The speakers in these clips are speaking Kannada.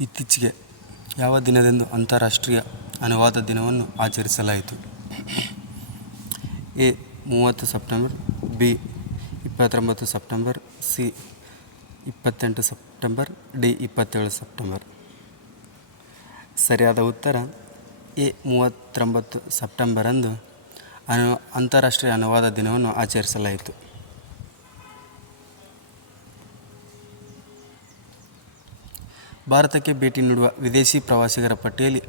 ಇತ್ತೀಚೆಗೆ ಯಾವ ದಿನದಂದು ಅಂತಾರಾಷ್ಟ್ರೀಯ ಅನುವಾದ ದಿನವನ್ನು ಆಚರಿಸಲಾಯಿತು? ಎ, ಮೂವತ್ತು ಸೆಪ್ಟೆಂಬರ್, ಬಿ, ಇಪ್ಪತ್ತೊಂಬತ್ತು ಸೆಪ್ಟೆಂಬರ್, ಸಿ, ಇಪ್ಪತ್ತೆಂಟು ಸೆಪ್ಟೆಂಬರ್, ಡಿ, ಇಪ್ಪತ್ತೇಳು ಸೆಪ್ಟೆಂಬರ್. ಸರಿಯಾದ ಉತ್ತರ, ಎ, ಮೂವತ್ತೊಂಬತ್ತು ಸೆಪ್ಟೆಂಬರಂದು ಅನು, ಅಂತಾರಾಷ್ಟ್ರೀಯ ಅನುವಾದ ದಿನವನ್ನು ಆಚರಿಸಲಾಯಿತು. ಭಾರತಕ್ಕೆ ಭೇಟಿ ನೀಡುವ ವಿದೇಶಿ ಪ್ರವಾಸಿಗರ ಪಟ್ಟಿಯಲ್ಲಿ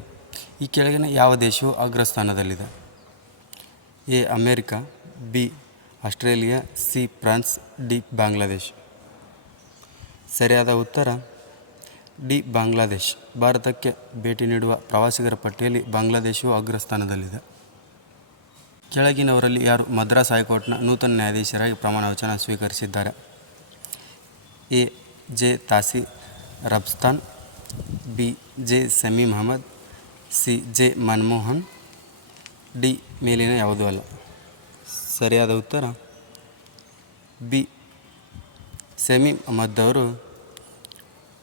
ಈ ಕೆಳಗಿನ ಯಾವ ದೇಶವು ಅಗ್ರಸ್ಥಾನದಲ್ಲಿದೆ? A, America, B, Australia, C, France, D, Bangladesh. ಸರಿಯಾದ ಉತ್ತರ, ಡಿ, ಬಾಂಗ್ಲಾದೇಶ್. ಭಾರತಕ್ಕೆ ಭೇಟಿ ನೀಡುವ ಪ್ರವಾಸಿಗರ ಪಟ್ಟಿಯಲ್ಲಿ ಬಾಂಗ್ಲಾದೇಶವು ಅಗ್ರಸ್ಥಾನದಲ್ಲಿದೆ. ಕೆಳಗಿನವರಲ್ಲಿ ಯಾರು ಮದ್ರಾಸ್ ಹೈಕೋರ್ಟ್ನ ನೂತನ ನ್ಯಾಯಾಧೀಶರಾಗಿ ಪ್ರಮಾಣ ವಚನ ಸ್ವೀಕರಿಸಿದ್ದಾರೆ? A, J, Tashi Rabstan, B J Sami Ahmad, C J Manmohan, D ಮೇಲಿನ ಯಾವುದೂ ಅಲ್ಲ. ಸರಿಯಾದ ಉತ್ತರ? ಬಿ ಸಮಿ ಅಹಮದ್ ಅವರು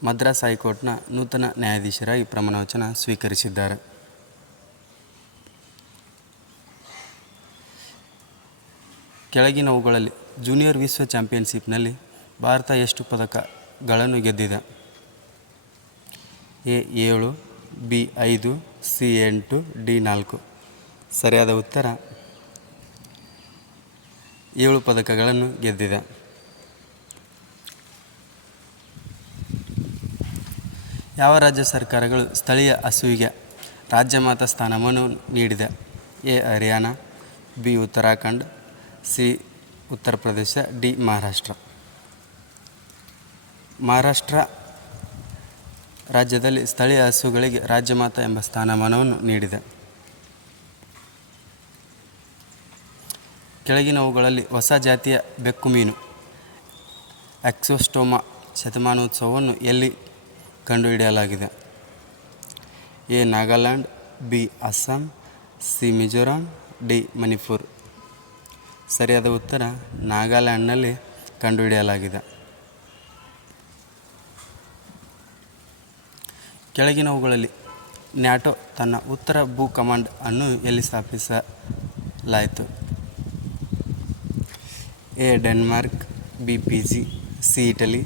ಮದ್ರಾಸ್ ಹೈಕೋರ್ಟ್ನ ನೂತನ ನ್ಯಾಯಾಧೀಶರಾಗಿ ಪ್ರಮಾಣವಚನ ಸ್ವೀಕರಿಸಿದ್ದಾರೆ. ಕೆಳಗಿನವುಗಳಲ್ಲಿ ಜೂನಿಯರ್ ವಿಶ್ವ ಚಾಂಪಿಯನ್ಶಿಪ್ನಲ್ಲಿ ಭಾರತ ಎಷ್ಟು ಪದಕಗಳನ್ನು ಗೆದ್ದಿದೆ? ಎ ಏಳು, ಬಿ ಐದು, ಸಿ ಎಂಟು, ಡಿ ನಾಲ್ಕು. ಸರಿಯಾದ ಉತ್ತರ? ಏಳು ಪದಕಗಳನ್ನು ಗೆದ್ದಿದೆ. ಯಾವ ರಾಜ್ಯ ಸರ್ಕಾರಗಳು ಸ್ಥಳೀಯ ಹಸುವಿಗೆ ರಾಜ್ಯಮಾತಾ ಸ್ಥಾನವನ್ನು ನೀಡಿದೆ? A, Haryana, B, Uttarakhand, C Uttar Pradesh D, Maharashtra. Maharashtra ರಾಜ್ಯದಲ್ಲಿ ಸ್ಥಳೀಯ ಹಸುಗಳಿಗೆ ರಾಜ್ಯಮಾತಾ ಎಂಬ ಸ್ಥಾನಮಾನವನ್ನು ನೀಡಿದೆ. ಕೆಳಗಿನವುಗಳಲ್ಲಿ ಹೊಸ ಜಾತಿಯ ಬೆಕ್ಕು ಮೀನು ಆಕ್ಸೋಸ್ಟೋಮಾ ಶತಮಾನೋತ್ಸವವನ್ನು ಎಲ್ಲಿ ಕಂಡುಹಿಡಿಯಲಾಗಿದೆ? A. Nagaland, B. Assam, C. Mizoram, D. Manipur. ಸರಿಯಾದ ಉತ್ತರ ನಾಗಾಲ್ಯಾಂಡ್ನಲ್ಲಿ ಕಂಡುಹಿಡಿಯಲಾಗಿದೆ. ಕೆಳಗಿನವುಗಳಲ್ಲಿ ನ್ಯಾಟೋ ತನ್ನ ಉತ್ತರ ಭೂ ಕಮಾಂಡ್ ಅನ್ನು ಎಲ್ಲಿ ಸ್ಥಾಪಿಸಲಾಯಿತು? A. Denmark, B. P. G, C. Italy,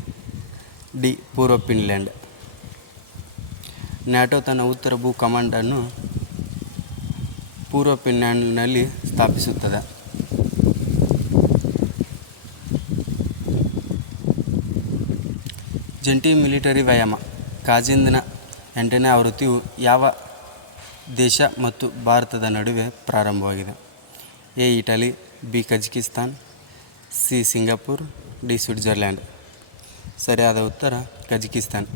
D. ಪೂರ್ವ ಫಿನ್ಲ್ಯಾಂಡ್. ನ್ಯಾಟೋ ತನ್ನ ಉತ್ತರ ಭೂ ಕಮಾಂಡನ್ನು ಪೂರ್ವ ಫಿನ್ಲ್ಯಾಂಡ್ನಲ್ಲಿ ಸ್ಥಾಪಿಸುತ್ತದೆ. ಜಂಟಿ ಮಿಲಿಟರಿ ವ್ಯಾಯಾಮ, ಕಾಜಿಂದಿನ ಎಂಟನೇ ಆವೃತ್ತಿಯು ಯಾವ ದೇಶ ಮತ್ತು ಭಾರತದ ನಡುವೆ ಪ್ರಾರಂಭವಾಗಿದೆ? A, Italy, B, Kazakhstan, C, Singapore, D, Switzerland. ಸರಿಯಾದ ಉತ್ತರ, ಕಜಕಿಸ್ತಾನ್.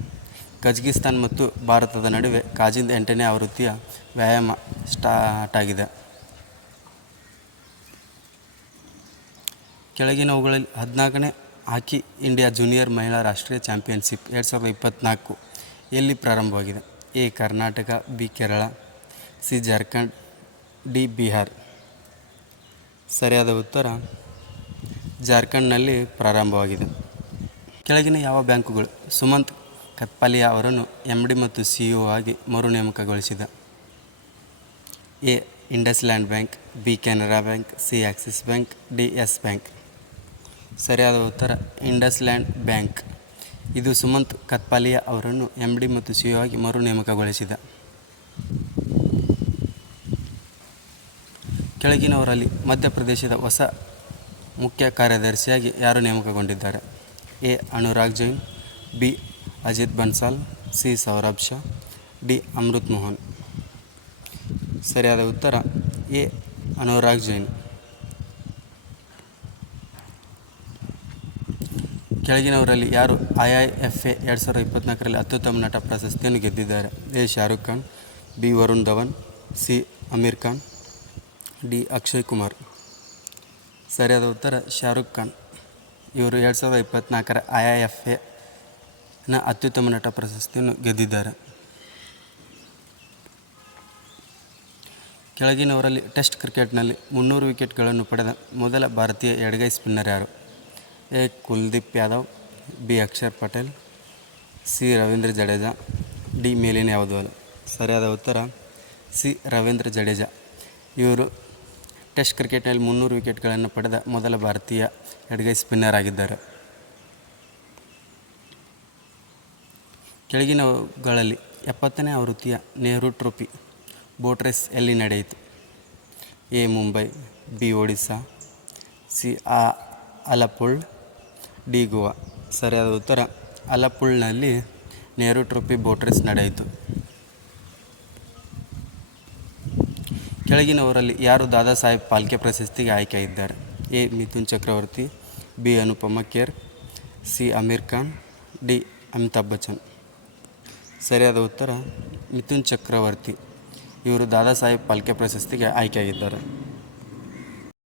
ಕಜಕಿಸ್ತಾನ್ ಮತ್ತು ಭಾರತದ ನಡುವೆ ಕಾಜಿಂದ ಎಂಟನೇ ಆವೃತ್ತಿಯ ವ್ಯಾಯಾಮ ಸ್ಟಾರ್ಟ್ ಆಗಿದೆ. ಕೆಳಗಿನವುಗಳಲ್ಲಿ ಹದಿನಾಲ್ಕನೇ ಹಾಕಿ ಇಂಡಿಯಾ ಜೂನಿಯರ್ ಮಹಿಳಾ ರಾಷ್ಟ್ರೀಯ ಚಾಂಪಿಯನ್ಶಿಪ್ ಎರಡು ಸಾವಿರದ ಇಪ್ಪತ್ತ್ನಾಲ್ಕು ಎಲ್ಲಿ ಪ್ರಾರಂಭವಾಗಿದೆ? A, Karnataka, B, Kerala, C, Jharkhand, D, Bihar. ಸರಿಯಾದ ಉತ್ತರ, ಜಾರ್ಖಂಡ್ನಲ್ಲಿ ಪ್ರಾರಂಭವಾಗಿದೆ. ಕೆಳಗಿನ ಯಾವ ಬ್ಯಾಂಕುಗಳು? ಸುಮಂತ್ ಕತ್ಪಾಲಿಯಾ ಅವರನ್ನು ಎಂ ಡಿ ಮತ್ತು ಸಿ ಇ ಆಗಿ ಮರು ನೇಮಕಗೊಳಿಸಿದೆ A, IndusInd Bank, B, Canara Bank, C, Axis Bank, D, Yes Bank. ಸರಿಯಾದ ಉತ್ತರ, ಇಂಡಸ್ಲ್ಯಾಂಡ್ ಬ್ಯಾಂಕ್. ಇದು ಸುಮಂತ್ ಕತ್ಪಾಲಿಯಾ ಅವರನ್ನು ಎಂ ಡಿ ಮತ್ತು ಸಿ ಇ ಆಗಿ ಮರು ನೇಮಕಗೊಳಿಸಿದ ಕೆಳಗಿನವರಲ್ಲಿ ಮಧ್ಯಪ್ರದೇಶದ ಹೊಸ ಮುಖ್ಯ ಕಾರ್ಯದರ್ಶಿಯಾಗಿ ಯಾರು ನೇಮಕಗೊಂಡಿದ್ದಾರೆ? A. Anurag Jain, B. Ajit Bansal, C. Saurabh Shah, D. Amrit Mohan. ಸರಿಯಾದ ಉತ್ತರ ಎ. ಅನುರಾಗ್ ಜೈನ್. ಕೆಳಗಿನವರಲ್ಲಿ ಯಾರು ಐ ಐ ಎಫ್ ಎ ಎರಡು ಸಾವಿರದ ಇಪ್ಪತ್ತ್ನಾಲ್ಕರಲ್ಲಿ ಅತ್ಯುತ್ತಮ ನಟ ಪ್ರಶಸ್ತಿಯನ್ನು ಗೆದ್ದಿದ್ದಾರೆ? A. Shahrukh Khan, B. Varun Dhawan, C. Aamir Khan, D. Akshay Kumar. ಸರಿಯಾದ ಉತ್ತರ ಶಾರುಖ್ ಖಾನ್. ಇವರು ಎರಡು ಸಾವಿರದ ಇಪ್ಪತ್ತ್ನಾಲ್ಕರ ಐ ಐ ಎಫ್ ಎನ ಅತ್ಯುತ್ತಮ ನಟ ಪ್ರಶಸ್ತಿಯನ್ನು ಗೆದ್ದಿದ್ದಾರೆ. ಕೆಳಗಿನವರಲ್ಲಿ ಟೆಸ್ಟ್ ಕ್ರಿಕೆಟ್ನಲ್ಲಿ ಮುನ್ನೂರು ವಿಕೆಟ್ಗಳನ್ನು ಪಡೆದ ಮೊದಲ ಭಾರತೀಯ ಎಡಗೈ ಸ್ಪಿನ್ನರ್ ಯಾರು? Kuldeep Yadav, B, Axar Patel, C, Ravindra Jadeja, D, ಮೇಲಿನ ಯಾವುದು ಅಲ್ಲ. ಸರಿಯಾದ ಉತ್ತರ, ಸಿ, ರವೀಂದ್ರ ಜಡೇಜಾ. ಇವರು ಟೆಸ್ಟ್ ಕ್ರಿಕೆಟ್ನಲ್ಲಿ ಮುನ್ನೂರು ವಿಕೆಟ್ಗಳನ್ನು ಪಡೆದ ಮೊದಲ ಭಾರತೀಯ ಎಡಗೈ ಸ್ಪಿನ್ನರ್ ಆಗಿದ್ದಾರೆ. ಕೆಳಗಿನವುಗಳಲ್ಲಿ ಎಪ್ಪತ್ತನೇ ಆವೃತ್ತಿಯ ನೆಹರು ಟ್ರೋಫಿ ಬೋಟ್ ರೇಸ್ ಎಲ್ಲಿ ನಡೆಯಿತು? A, Mumbai, B, Odisha, C, ಆ, ಅಲಪುಳ್ ಡಿ ಗೋವಾ. ಸರಿಯಾದ ಉತ್ತರ ಅಲಪುಳ್ನಲ್ಲಿ ನೆಹರು ಟ್ರೋಫಿ ಬೋಟ್ ರೇಸ್ ನಡೆಯಿತು. ಕೆಳಗಿನವರಲ್ಲಿ ಯಾರು ದಾದಾ ಸಾಹೇಬ್ ಪಾಲ್ಕೆ ಪ್ರಶಸ್ತಿಗೆ ಆಯ್ಕೆಯಾಗಿದ್ದಾರೆ? A. Mithun Chakraborty, B. Anupam Kher, C. Aamir Khan, D. Amitabh Bachchan. ಸರಿಯಾದ ಉತ್ತರ, ಮಿಥುನ್ ಚಕ್ರವರ್ತಿ. ಇವರು ದಾದಾ ಸಾಹೇಬ್ ಪಾಲ್ಕೆ ಪ್ರಶಸ್ತಿಗೆ ಆಯ್ಕೆಯಾಗಿದ್ದಾರೆ.